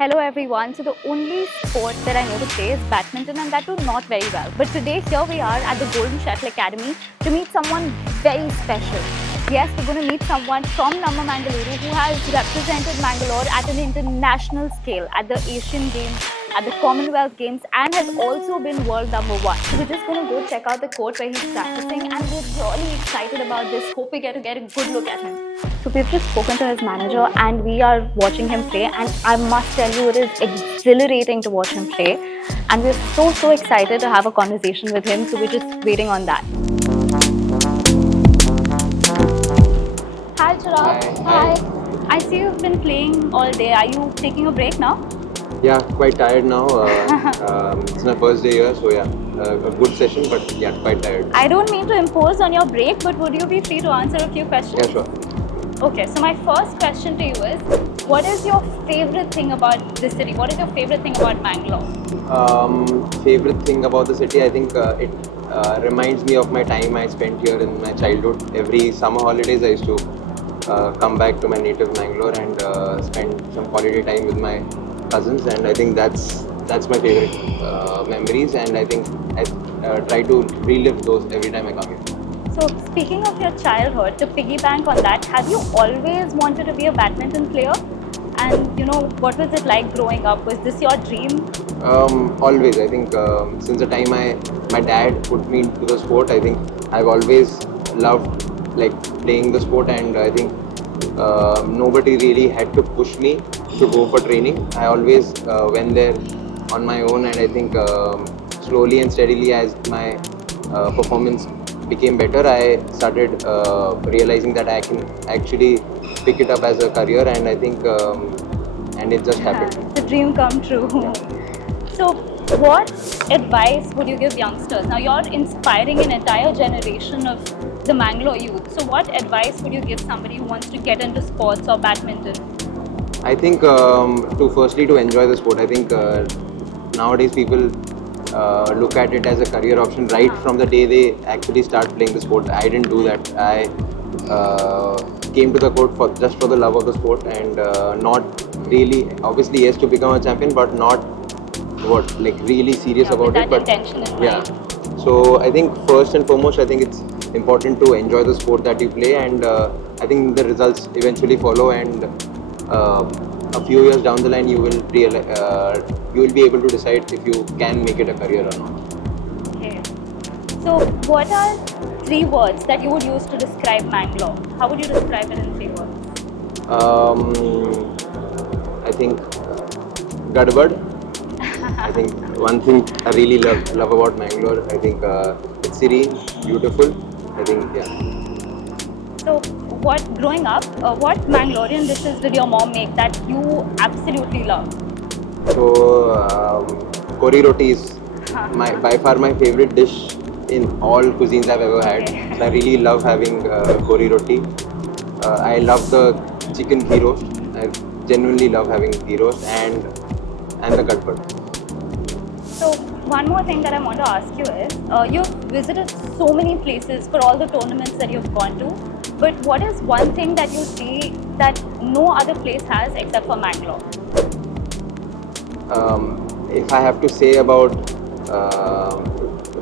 Hello everyone. So the only sport that I know to play is badminton and that too not very well. But today here we are at the Golden Shuttle Academy to meet someone very special. Yes, we're going to meet someone from Namma Mangaluru who has represented Mangalore at an international scale at the Asian Games, at the Commonwealth Games and has also been world number one. So we're just going to go check out the court where he's practicing and we're really excited about this. Hope we get to get a good look at him. So we've just spoken to his manager and we are watching him play and I must tell you it is exhilarating to watch him play and we're so excited to have a conversation with him, so we're just waiting on that. Hi Chirag. Hi. I see you've been playing all day. Are you taking a break now? Yeah, quite tired now. It's my first day here, so yeah, a good session, but yeah, quite tired. I don't mean to impose on your break, but would you be free to answer a few questions? Yeah, sure. Okay, so my first question to you is, what is your favorite thing about this city? What is your favorite thing about Mangalore? Favorite thing about the city, I think it reminds me of my time I spent here in my childhood. Every summer holidays, I used to come back to my native Mangalore and spend some quality time with my cousins, and I think that's my favorite memories, and I think I try to relive those every time I come here. So, speaking of your childhood, to piggyback on that, have you always wanted to be a badminton player? And what was it like growing up? Was this your dream? Always, I think since the time my dad put me into the sport, I think I've always loved like playing the sport, and I think nobody really had to push me to go for training. I always went there on my own, and I think slowly and steadily as my performance became better, I started realizing that I can actually pick it up as a career, and I think and it just happened. The dream come true. So, what advice would you give youngsters? Now, you're inspiring an entire generation of the Mangalore youth. So, what advice would you give somebody who wants to get into sports or badminton? I think to enjoy the sport. I think nowadays people look at it as a career option right from the day they actually start playing the sport. I didn't do that. I came to the court just for the love of the sport, and not really, obviously yes, to become a champion, but not really serious about with it. that But intention in yeah, mind. so I think first and foremost, I think it's important to enjoy the sport that you play, and I think the results eventually follow, and a few years down the line you will be able to decide if you can make it a career or not. Okay. So, what are 3 words that you would use to describe Mangalore? How would you describe it in 3 words? I think Gadbad. I think one thing I really love about Mangalore, I think it's serene, beautiful. I think So, growing up, what Mangalorean dishes did your mom make that you absolutely love? So kori roti is by far my favorite dish in all cuisines I've ever had. Okay. So I really love having kori roti. I love the chicken ghee roast. I genuinely love having ghee roast and the gadbad. So, one more thing that I want to ask you is, you've visited so many places for all the tournaments that you've gone to, but what is one thing that you see that no other place has except for Mangalore? If I have to say about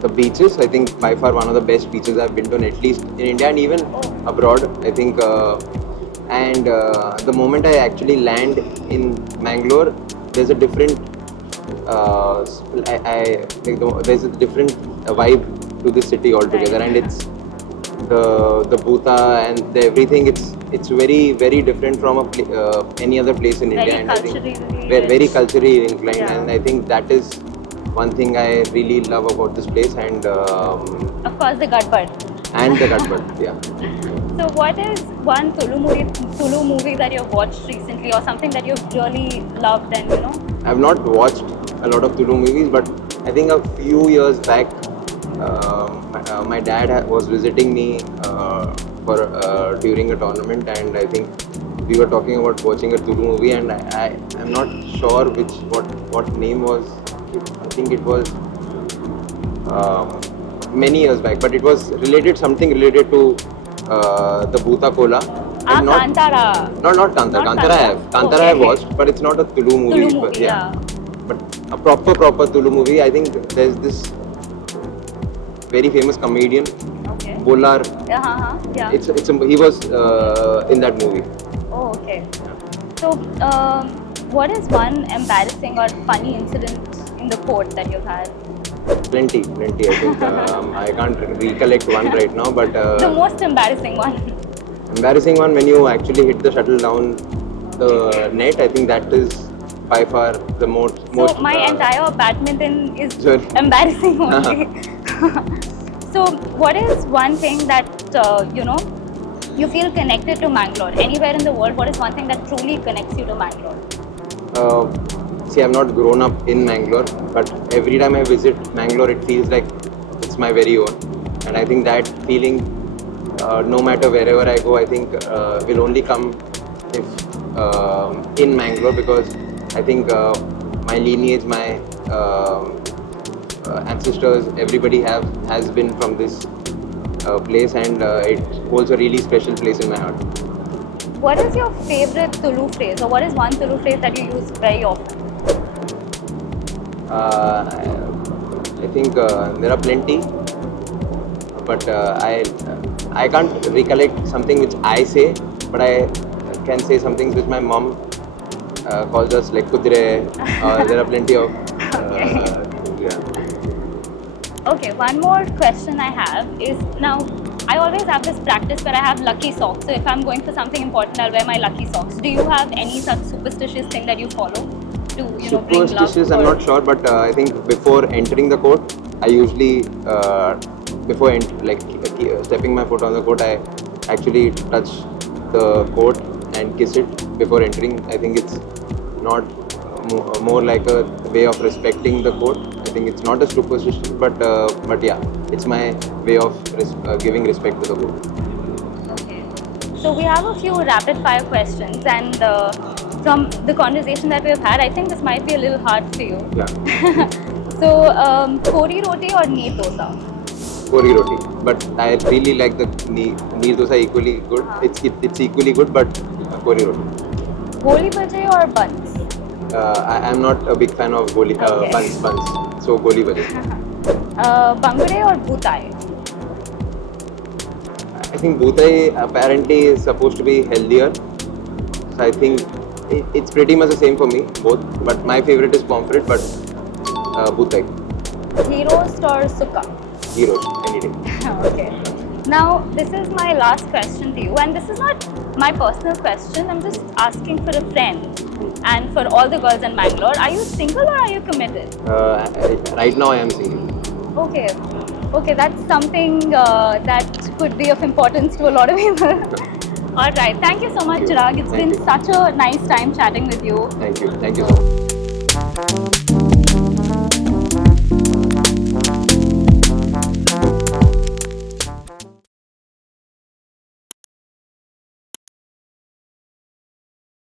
the beaches, I think by far one of the best beaches I've been to, at least in India and even abroad. I think, and the moment I actually land in Mangalore, there's a different I think there's a different vibe to the city altogether, and it's the Bhuta and everything. It's very different from any other place in India, and I think very culturally inclined, and I think that is one thing I really love about this place, and Of course, the Gadbad. and the Gadbad, yeah. So, what is one Tulu movie that you've watched recently, or something that you've really loved and I've not watched a lot of Tulu movies, but I think a few years back, my dad was visiting me during a tournament, and I think we were talking about watching a Tulu movie, and I'm not sure what name was. I think it was many years back, but it was something related to the Bhuta Kola. Ah, not Kantara. not Kantara. Not Kantara I have. Kantara I have Okay. watched, but it's not a Tulu movie. Tulu but movie, yeah. But a proper Tulu movie. I think there's this very famous comedian, Okay. Bolar. Yeah. He was in that movie. Oh, okay. So, what is one embarrassing or funny incident in the court that you've had? Plenty. I think I can't recollect one right now, but The most embarrassing one. embarrassing one when you actually hit the shuttle down the net. I think that is by far the most. So my entire badminton is Sorry. embarrassing only. So what is one thing that you feel connected to Mangalore? Anywhere in the world, what is one thing that truly connects you to Mangalore? See, I've not grown up in Mangalore, but every time I visit Mangalore, it feels like it's my very own. And I think that feeling, no matter wherever I go, I think will only come if in Mangalore, because I think my lineage, my ancestors, everybody has been from this place, and it holds a really special place in my heart. What is your favorite Tulu phrase, or what is one Tulu phrase that you use very often? I think there are plenty, but I can't recollect something which I say, but I can say some things which my mom calls us like kudre. There are plenty of yeah. Okay, one more question I have is, now I always have this practice where I have lucky socks. So if I'm going for something important, I'll wear my lucky socks. Do you have any such superstitious thing that you follow to bring luck? Superstitious, I'm not sure, but I think before entering the court, I usually stepping my foot on the court, I actually touch the court and kiss it before entering. I think it's not more like a way of respecting the court. I think it's not a superstition, but yeah, it's my way of giving respect to the court. Okay. So we have a few rapid fire questions, and from the conversation that we've had, I think this might be a little hard for you. Yeah, So, kori roti or neer dosa? kori roti. But I really like the neer dosa equally good. It's equally good, but kori roti. Goli bhaje or buns? I'm not a big fan of goli Okay. buns. So goli bhaji. Bangade or bhutai? I think Bhutai apparently is supposed to be healthier. So I think it's pretty much the same for me, both. But my favorite is pomfret, but Bhutai, Ghee roast or sukka? heroes any day. Okay. Now, this is my last question to you, and this is not my personal question. I'm just asking for a friend and for all the girls in Bangalore. Are you single or are you committed? Right now I am single. Okay. Okay, that's something that could be of importance to a lot of people. All right. Thank you so much, Chirag. It's Thank been you. such a nice time chatting with you. Thank you so much.